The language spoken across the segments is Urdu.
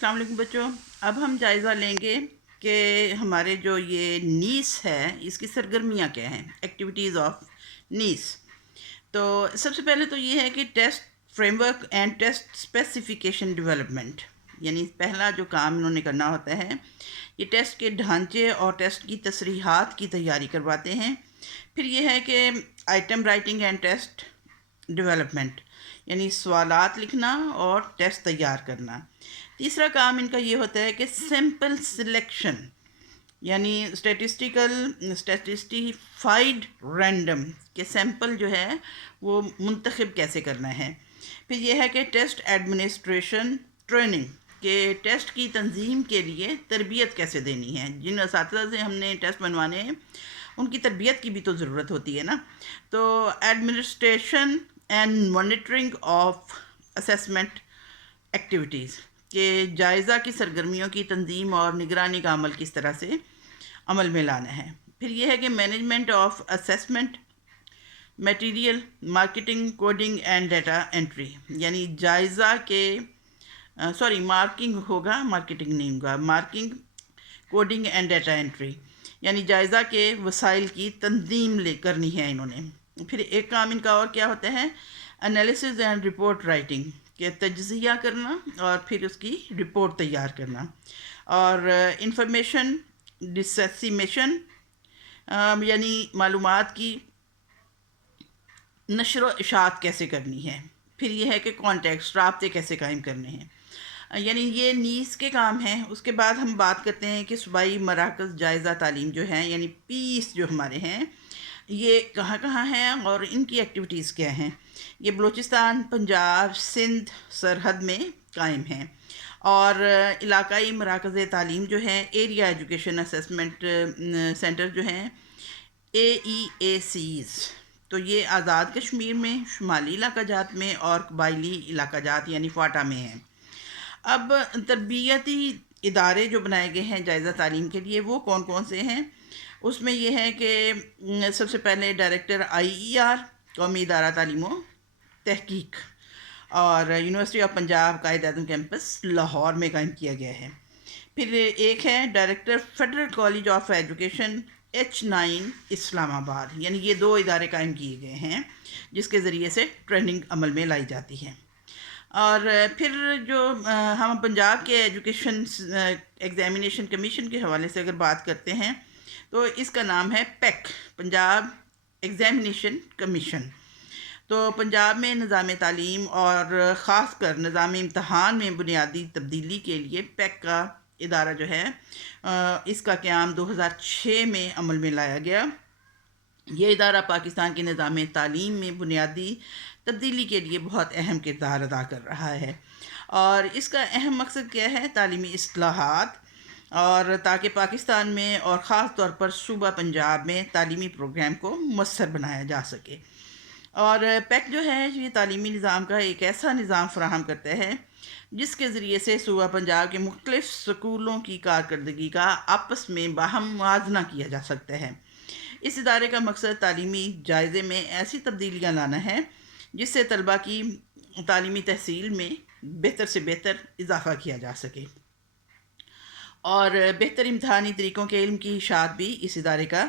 السلام علیکم بچوں. اب ہم جائزہ لیں گے کہ ہمارے جو یہ نیس ہے اس کی سرگرمیاں کیا ہیں، ایکٹیویٹیز آف نیس. تو سب سے پہلے تو یہ ہے کہ test frame work and test specification development, یعنی پہلا جو کام انہوں نے کرنا ہوتا ہے یہ ٹیسٹ کے ڈھانچے اور ٹیسٹ کی تصریحات کی تیاری کرواتے ہیں. پھر یہ ہے کہ item writing and test development, یعنی سوالات لکھنا اور ٹیسٹ تیار کرنا. تیسرا کام ان کا یہ ہوتا ہے کہ سیمپل سلیکشن، یعنی اسٹیٹسٹیفائڈ رینڈم کہ سیمپل جو ہے وہ منتخب کیسے کرنا ہے. پھر یہ ہے کہ ٹیسٹ ایڈمنسٹریشن ٹریننگ، کہ ٹیسٹ کی تنظیم کے لیے تربیت کیسے دینی ہے. جن اساتذہ سے ہم نے ٹیسٹ بنوانے ہیں ان کی تربیت کی بھی تو ضرورت ہوتی ہے نا. تو administration and monitoring of assessment activities, کہ جائزہ کی سرگرمیوں کی تنظیم اور نگرانی کا عمل کس طرح سے عمل میں لانا ہے. پھر یہ ہے کہ management of assessment material, marketing, coding and data entry, یعنی جائزہ کے مارکنگ ہوگا، مارکیٹنگ نہیں ہوگا، marking, coding and data entry, یعنی جائزہ کے وسائل کی تنظیم کرنی ہے انہوں نے. پھر ایک کام ان کا اور کیا ہوتا ہے، انالیسز اینڈ رپورٹ رائٹنگ، کہ تجزیہ کرنا اور پھر اس کی رپورٹ تیار کرنا. اور انفارمیشن ڈسیمیشن، یعنی معلومات کی نشر و اشاعت کیسے کرنی ہے. پھر یہ ہے کہ کانٹیکٹس، رابطے کیسے قائم کرنے ہیں. یعنی یہ نیس کے کام ہیں. اس کے بعد ہم بات کرتے ہیں کہ صوبائی مراکز جائزہ تعلیم جو ہیں، یعنی پیس جو ہمارے ہیں، یہ کہاں کہاں ہیں اور ان کی ایکٹیویٹیز کیا ہیں. یہ بلوچستان، پنجاب، سندھ سرحد میں قائم ہیں. اور علاقائی مراکز تعلیم جو ہیں، ایریا ایجوکیشن اسیسمنٹ سینٹر جو ہیں، AEACs، تو یہ آزاد کشمیر میں، شمالی علاقہ جات میں اور قبائلی علاقہ جات یعنی فاٹا میں ہیں. اب تربیتی ادارے جو بنائے گئے ہیں جائزہ تعلیم کے لیے وہ کون کون سے ہیں. اس میں یہ ہے کہ سب سے پہلے ڈائریکٹر IER، قومی ادارہ تعلیم و تحقیق، اور university of Punjab Quaid Azam campus Lahore میں قائم کیا گیا ہے. پھر ایک ہے director federal college of education H9 اسلام آباد، یعنی یہ دو ادارے قائم کیے گئے ہیں جس کے ذریعے سے ٹریننگ عمل میں لائی جاتی ہے. اور پھر جو ہم پنجاب کے ایجوکیشن ایگزامینیشن کمیشن کے حوالے سے اگر بات کرتے ہیں تو اس کا نام ہے پیک، پنجاب ایگزامینیشن کمیشن. تو پنجاب میں نظام تعلیم اور خاص کر نظام امتحان میں بنیادی تبدیلی کے لیے پیک کا ادارہ جو ہے اس کا قیام 2006 میں عمل میں لایا گیا. یہ ادارہ پاکستان کے نظام تعلیم میں بنیادی تبدیلی کے لیے بہت اہم کردار ادا کر رہا ہے. اور اس کا اہم مقصد کیا ہے، تعلیمی اصلاحات، اور تاکہ پاکستان میں اور خاص طور پر صوبہ پنجاب میں تعلیمی پروگرام کو مؤثر بنایا جا سکے. اور پیک جو ہے یہ تعلیمی نظام کا ایک ایسا نظام فراہم کرتا ہے جس کے ذریعے سے صوبہ پنجاب کے مختلف سکولوں کی کارکردگی کا آپس میں باہم موازنہ کیا جا سکتا ہے. اس ادارے کا مقصد تعلیمی جائزے میں ایسی تبدیلیاں لانا ہے جس سے طلباء کی تعلیمی تحصیل میں بہتر سے بہتر اضافہ کیا جا سکے. اور بہتر امتحانی طریقوں کے علم کی اشاعت بھی اس ادارے کا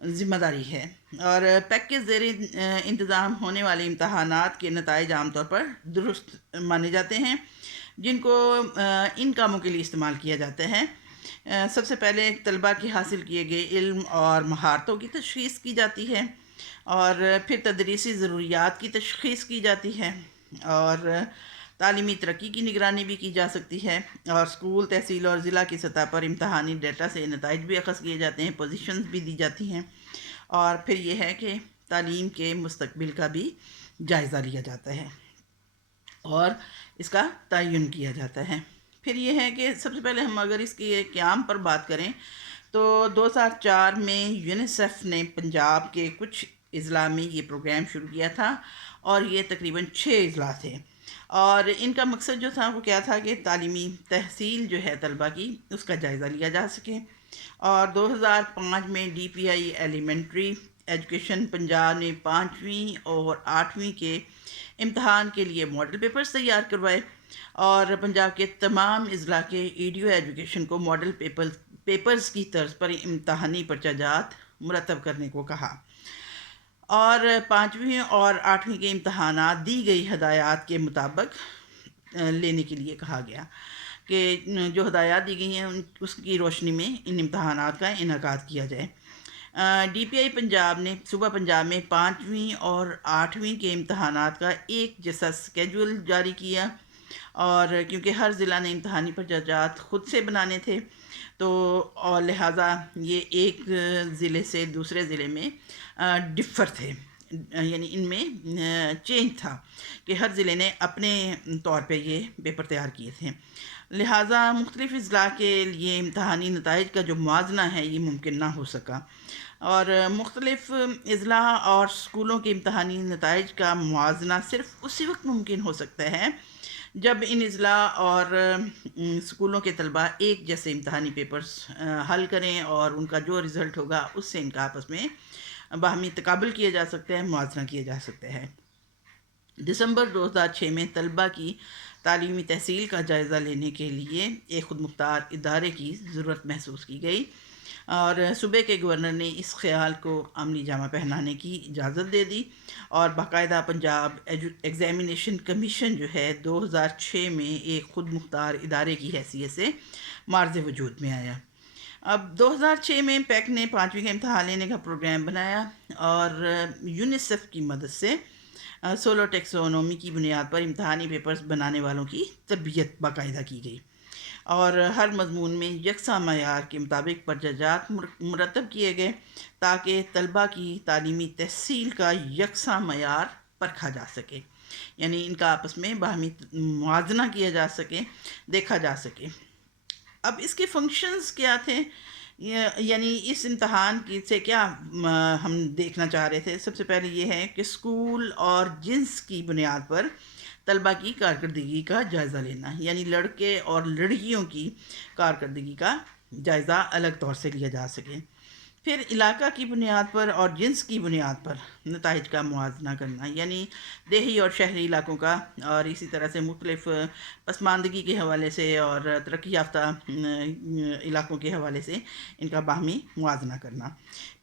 ذمہ داری ہے. اور پیک کے زیر انتظام ہونے والے امتحانات کے نتائج عام طور پر درست مانے جاتے ہیں جن کو ان کاموں کے لیے استعمال کیا جاتا ہے. سب سے پہلے طلباء کی حاصل کیے گئے علم اور مہارتوں کی تشخیص کی جاتی ہے، اور پھر تدریسی ضروریات کی تشخیص کی جاتی ہے، اور تعلیمی ترقی کی نگرانی بھی کی جا سکتی ہے. اور اسکول، تحصیل اور ضلع کی سطح پر امتحانی ڈیٹا سے نتائج بھی اخذ کیے جاتے ہیں، پوزیشنز بھی دی جاتی ہیں. اور پھر یہ ہے کہ تعلیم کے مستقبل کا بھی جائزہ لیا جاتا ہے اور اس کا تعین کیا جاتا ہے. پھر یہ ہے کہ سب سے پہلے ہم اگر اس کے قیام پر بات کریں تو 2004 میں یونیسیف نے پنجاب کے کچھ اضلاع میں یہ پروگرام شروع کیا تھا، اور یہ تقریباً 6 اضلاع تھے. اور ان کا مقصد جو تھا وہ کیا تھا کہ تعلیمی تحصیل جو ہے طلباء کی اس کا جائزہ لیا جا سکے. اور 2005 میں DPI ایلیمنٹری ایجوکیشن پنجاب نے 5ویں اور 8ویں کے امتحان کے لیے ماڈل پیپرز تیار کروائے. اور پنجاب کے تمام اضلاع کے ایڈیو ایجوکیشن کو ماڈل پیپرز کی طرز پر امتحانی پرچہ جات مرتب کرنے کو کہا، اور 5ویں اور 8ویں کے امتحانات دی گئی ہدایات کے مطابق لینے کے لیے کہا گیا کہ جو ہدایات دی گئی ہیں اس کی روشنی میں ان امتحانات کا انعقاد کیا جائے۔ ڈی پی آئی پنجاب نے صوبہ پنجاب میں 5ویں اور 8ویں کے امتحانات کا ایک جیسا سکیجول جاری کیا، اور کیونکہ ہر ضلع نے امتحانی پرچہ جات خود سے بنانے تھے تو اور لہٰذا یہ ایک ضلع سے دوسرے ضلع میں ڈفر تھے، یعنی ان میں چینج تھا کہ ہر ضلع نے اپنے طور پہ یہ پیپر تیار کیے تھے، لہٰذا مختلف اضلاع کے لیے امتحانی نتائج کا جو موازنہ ہے یہ ممکن نہ ہو سکا، اور مختلف اضلاع اور اسکولوں کے امتحانی نتائج کا موازنہ صرف اسی وقت ممکن ہو سکتا ہے جب ان اضلاع اور اسکولوں کے طلباء ایک جیسے امتحانی پیپرز حل کریں، اور ان کا جو رزلٹ ہوگا اس سے ان کا آپس میں باہمی تقابل کیا جا سکتا ہے، موازنہ کیا جا سکتا ہے۔ دسمبر 2006 میں طلباء کی تعلیمی تحصیل کا جائزہ لینے کے لیے ایک خود مختار ادارے کی ضرورت محسوس کی گئی، اور صوبے کے گورنر نے اس خیال کو عملی جامہ پہنانے کی اجازت دے دی، اور باقاعدہ پنجاب ایگزامینیشن کمیشن جو ہے 2006 میں ایک خود مختار ادارے کی حیثیت سے معرض وجود میں آیا۔ اب 2006 میں پیک نے 5ویں کا امتحان لینے کا پروگرام بنایا، اور یونیسیف کی مدد سے سولو ٹیکسونومی کی بنیاد پر امتحانی پیپرز بنانے والوں کی تربیت باقاعدہ کی گئی، اور ہر مضمون میں یکساں معیار کے مطابق پرچہ جات مرتب کیے گئے تاکہ طلباء کی تعلیمی تحصیل کا یکساں معیار پرکھا جا سکے، یعنی ان کا آپس میں باہمی موازنہ کیا جا سکے، دیکھا جا سکے۔ اب اس کے فنکشنز کیا تھے، یعنی اس امتحان کی سے کیا ہم دیکھنا چاہ رہے تھے؟ سب سے پہلے یہ ہے کہ اسکول اور جنس کی بنیاد پر طلباء کی کارکردگی کا جائزہ لینا، یعنی لڑکے اور لڑکیوں کی کارکردگی کا جائزہ الگ طور سے لیا جا سکے۔ پھر علاقہ کی بنیاد پر اور جنس کی بنیاد پر نتائج کا موازنہ کرنا، یعنی دیہی اور شہری علاقوں کا، اور اسی طرح سے مختلف پسماندگی کے حوالے سے اور ترقی یافتہ علاقوں کے حوالے سے ان کا باہمی موازنہ کرنا۔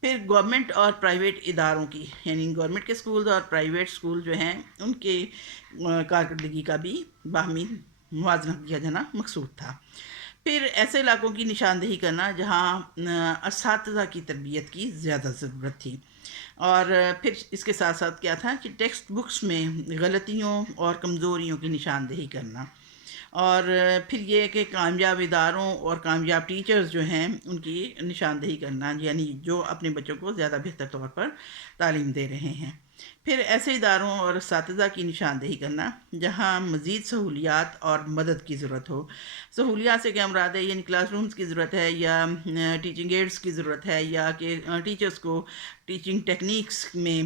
پھر گورنمنٹ اور پرائیویٹ اداروں کی، یعنی گورنمنٹ کے اسکولز اور پرائیویٹ اسکول جو ہیں ان کے کارکردگی کا بھی باہمی موازنہ کیا جانا مقصود تھا۔ پھر ایسے علاقوں کی نشاندہی کرنا جہاں اساتذہ کی تربیت کی زیادہ ضرورت تھی، اور پھر اس کے ساتھ ساتھ کیا تھا کہ ٹیکسٹ بکس میں غلطیوں اور کمزوریوں کی نشاندہی کرنا، اور پھر یہ کہ کامیاب اداروں اور کامیاب ٹیچرز جو ہیں ان کی نشاندہی کرنا، یعنی جو اپنے بچوں کو زیادہ بہتر طور پر تعلیم دے رہے ہیں۔ پھر ایسے اداروں اور اساتذہ کی نشاندہی کرنا جہاں مزید سہولیات اور مدد کی ضرورت ہو۔ سہولیات سے کیا مراد ہے؟ یعنی کلاس رومز کی ضرورت ہے، یا ٹیچنگ ایڈس کی ضرورت ہے، یا کہ ٹیچرز کو ٹیچنگ ٹیکنیکس میں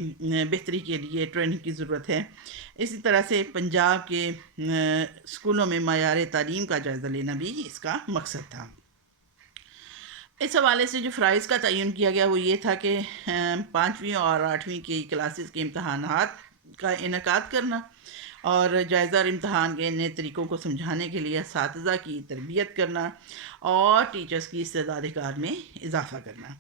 بہتری کے لیے ٹریننگ کی ضرورت ہے۔ اسی طرح سے پنجاب کے اسکولوں میں معیار تعلیم کا جائزہ لینا بھی اس کا مقصد تھا۔ اس حوالے سے جو فرائض کا تعین کیا گیا وہ یہ تھا کہ 5ویں اور 8ویں کی کلاسز کے امتحانات کا انعقاد کرنا، اور جائزہ اور امتحان کے نئے طریقوں کو سمجھانے کے لیے اساتذہ کی تربیت کرنا، اور ٹیچرز کی استعداد کار میں اضافہ کرنا۔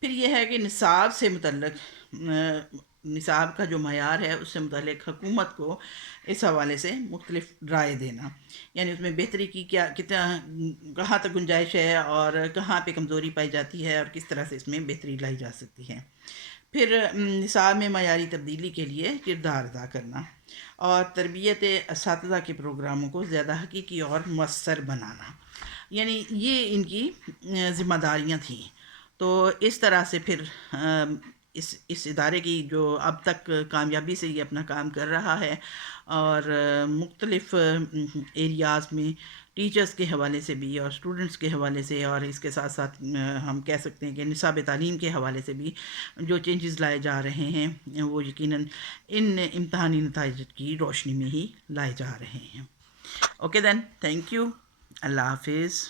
پھر یہ ہے کہ نصاب سے متعلق نصاب کا جو معیار ہے اس سے متعلق حکومت کو اس حوالے سے مختلف رائے دینا، یعنی اس میں بہتری کی کتنا کہاں تک گنجائش ہے، اور کہاں پہ کمزوری پائی جاتی ہے، اور کس طرح سے اس میں بہتری لائی جا سکتی ہے۔ پھر نصاب میں معیاری تبدیلی کے لیے کردار ادا کرنا، اور تربیت اساتذہ کے پروگراموں کو زیادہ حقیقی اور مؤثر بنانا، یعنی یہ ان کی ذمہ داریاں تھیں۔ تو اس طرح سے پھر اس ادارے کی جو اب تک کامیابی سے یہ اپنا کام کر رہا ہے، اور مختلف ایریاز میں ٹیچرز کے حوالے سے بھی اور اسٹوڈنٹس کے حوالے سے، اور اس کے ساتھ ساتھ ہم کہہ سکتے ہیں کہ نصاب تعلیم کے حوالے سے بھی جو چینجز لائے جا رہے ہیں وہ یقیناً ان امتحانی نتائج کی روشنی میں ہی لائے جا رہے ہیں۔ اوکے دین، تھینک یو، اللہ حافظ۔